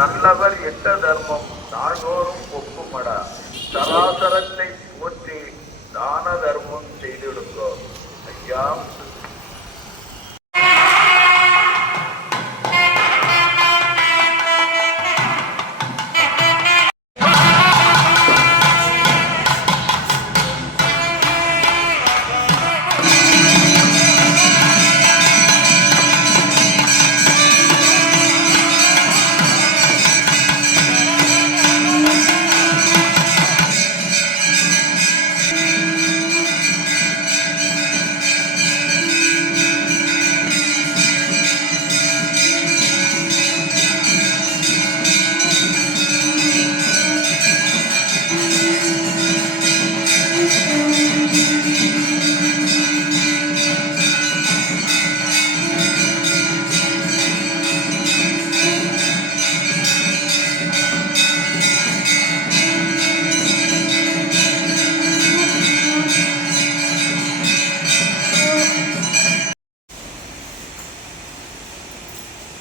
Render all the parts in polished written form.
நல்லவர் எட்ட தர்மம் நாள்தோறும் ஒப்புமடா. சராசரத்தை போற்றி தான தர்மம் செய்திடுங்கோ.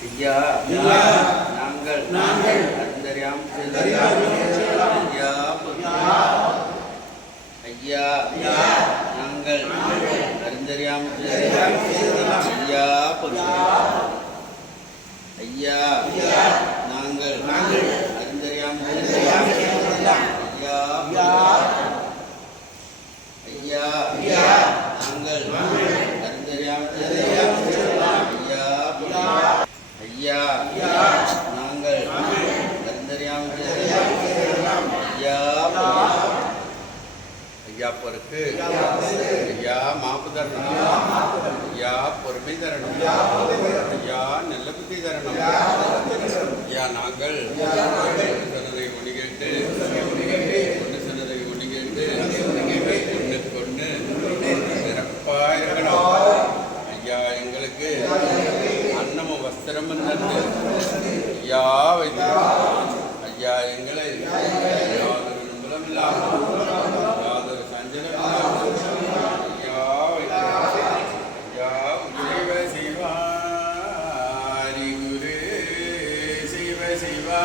ஐயா நாங்கள் அறிந்தறியாம் ஐயா நாங்கள் அறிந்தறியாம் ஐயா ஐயா நாங்கள் அறிந்தறியாம் ஐயா நாங்கள் அறிந்தறியாம் ஐயா நாங்கள் அறிந்தறியாம் ஐயா பொறுக்கு ஐயா மாப்பு தரணும் ஐயா பொறுமை தரணும் ஐயா நல்ல புத்தி தரணும் ஐயா நாங்கள் சொன்னதை ஒன்று கேட்டு ஒன்று சொன்னதை ஒன்று கேட்டு ஒன்றுக்கு ஒன்று சிறப்பாக இருக்கணும் ஐயா எங்களுக்கு அன்னமும் வஸ்திரமும் தந்து ஐயா வைத்து ஐயா எங்களை யாதொரு நம்பலம் இல்லாமல் யாதொரு சஞ்சலம் இல்லாமல் ஐயா வைத்து ஐயா சிவ சிவாரி குரு சிவ சிவா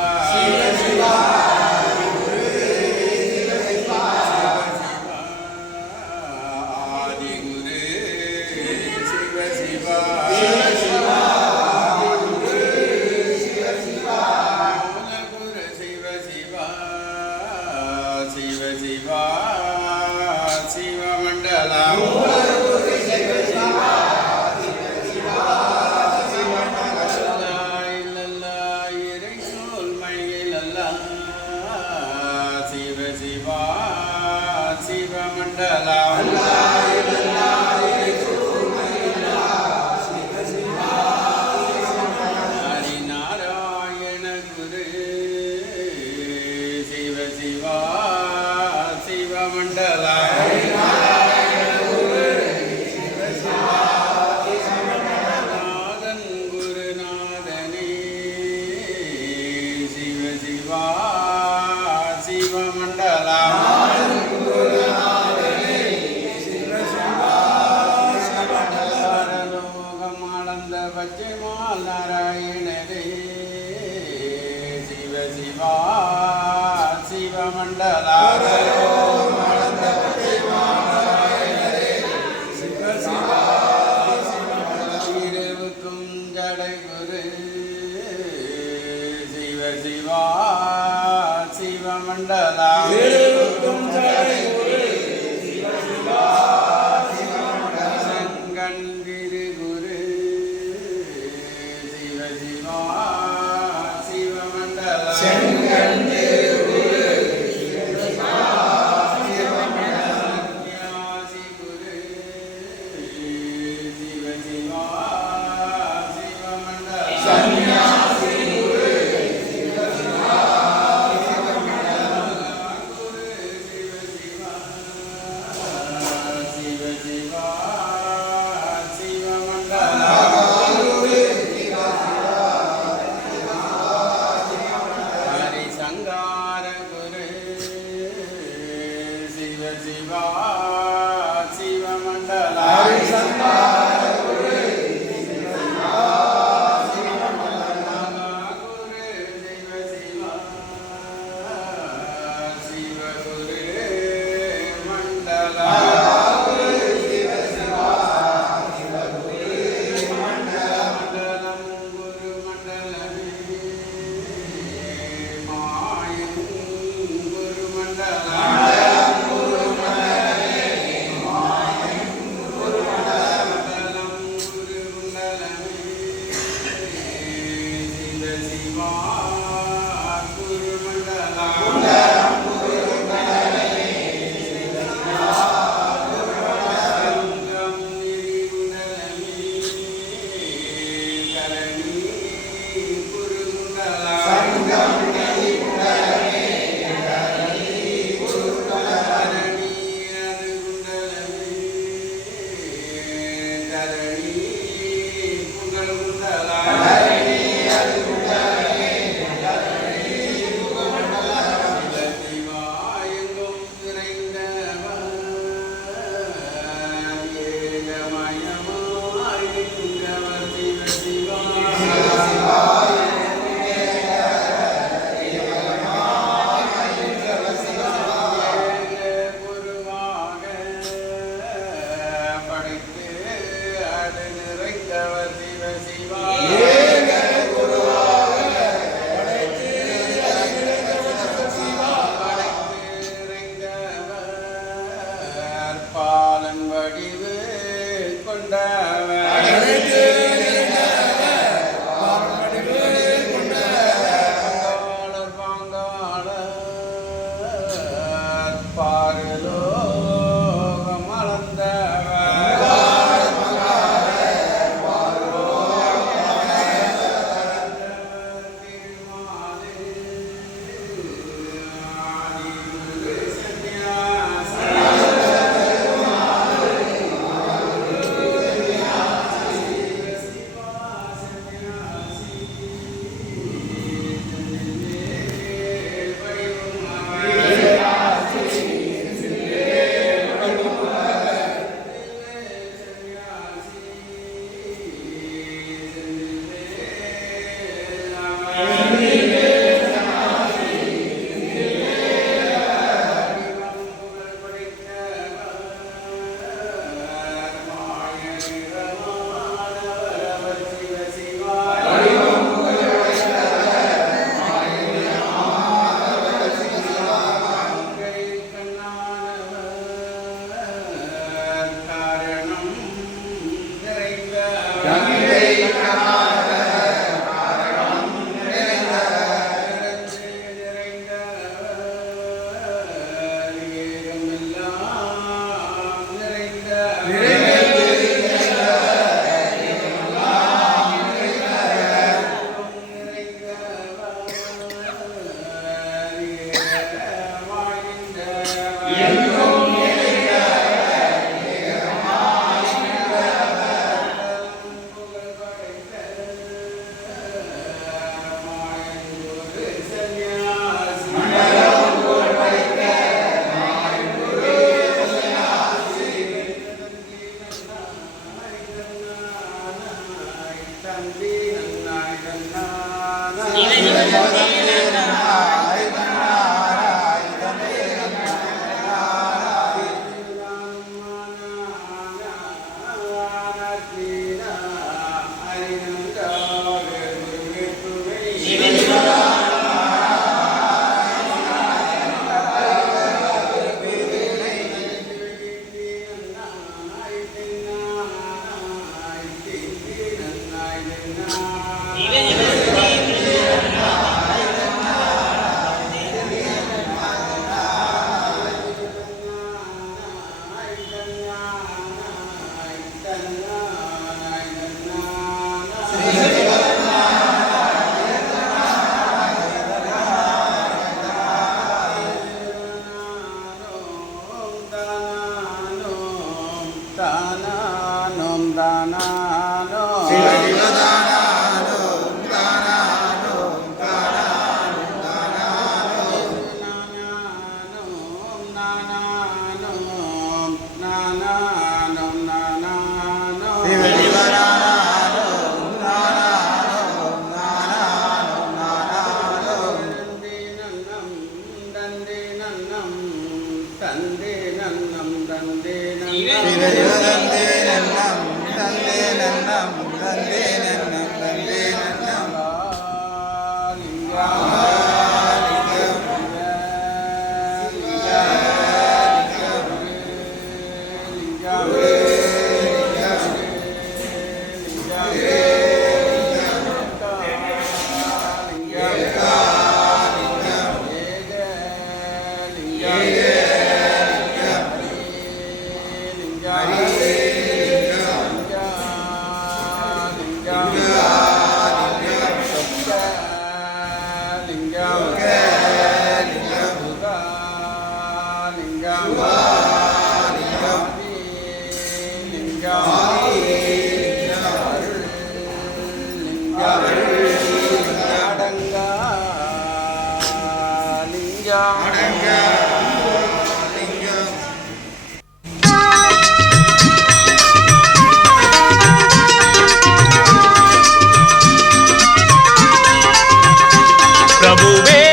பிரபுவே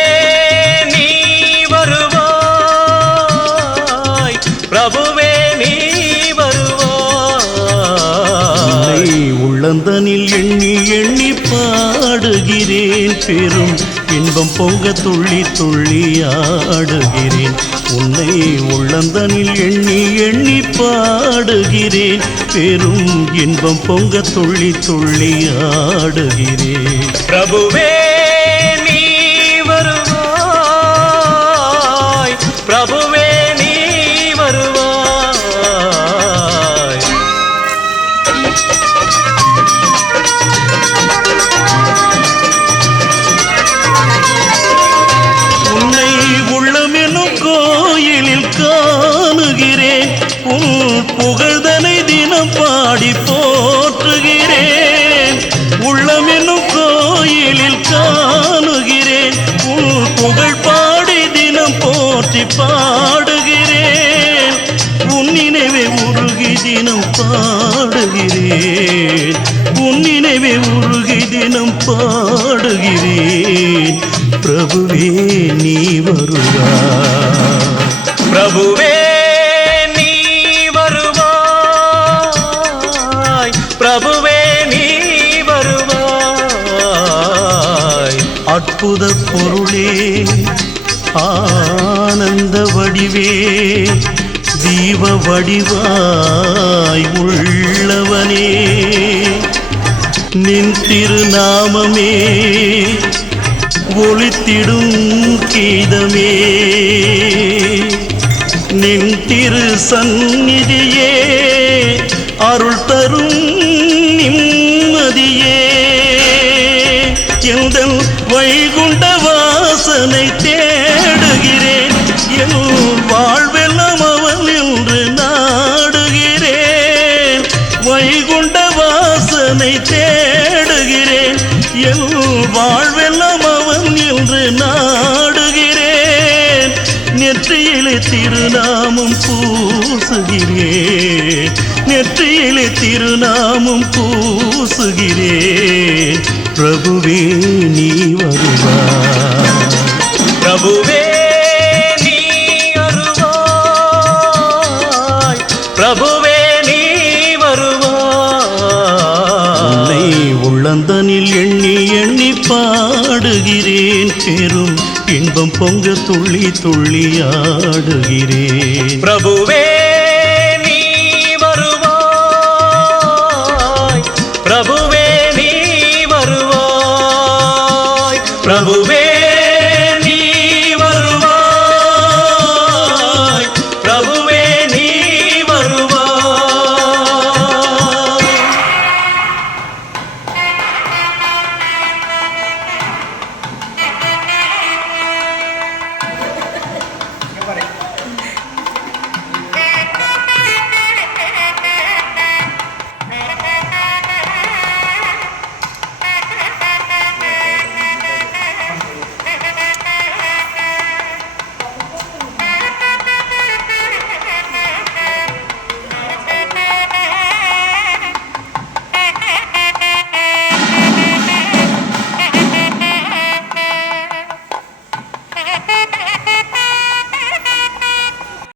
நீ வருவாய், பிரபுவே நீ வருவாய். உள்ளந்தனில் எண்ணி எண்ணி பாடுகிறேன், பெரும் இன்பம் பொங்க துள்ளி துள்ளி ஆடுகிறேன். உன்னை உள்ளந்தனில் எண்ணி எண்ணி பாடுகிறேன், பெரும் இன்பம் பொங்க துள்ளி துள்ளி ஆடுகிறேன். பிரபுவே நீ வருவாய், பிரபுவே நீ வருவாய். உன்னை உள்ளமெனும் கோயிலில் காணுகிறேன், உன் புகழ்தனை தினம் பாடி போற்றுகிறேன். உள்ளமெனும் கோயிலில் காணுகிறேன், உன் புகழ் பாடி தினம் போற்றி பாடுகிறேன். உன் நினைவை உருகி தினம் பாடுகிறேன், உன் நினைவை உருகி தினம் பாடுகிறேன். பிரபுவே நீ வருவாய், பிரபுவே நீ வருவாய், பிரபுவே நீ வருவாய். அற்புத பொருளே ஆனந்த வடிவே, தீப வடிவாய் உள்ளவனே, நின் திருநாமமே ஒளித்திடும் கீதமே, நின் திரு சந்நிதியே அருள் தரும் நிம்மதியே. எந்தன் வைகுண்ட வாசனை தேடுகிறேன், என் வாழ்வெல்லாம் அவன் என்று நாடுகிறேன். வைகுண்ட வாசனை தேடுகிறேன், என் வாழ்வெல்லாம் அவன் என்று நாடுகிறேன். நெற்றியிலே திருநாமம் பூசுகிறேன், நெற்றியிலே திருநாமம் பூசுகிறேன். பிரபுவே நீ வருவாய், பிரபுவே நீ வருவாய், பிரபுவே நீ வருவாய். உன்னை உள்ளந்தனில் எண்ணி எண்ணி பாடுகிறேன், பெரும் இன்பம் பொங்க துள்ளி துள்ளி ஆடுகிறேன். பிரபுவே நீ வருவாய், பிரபுவே நீ வருவாய், பிரபுவே நீ வருவாய், பிரபுவே நீ வருவாய்.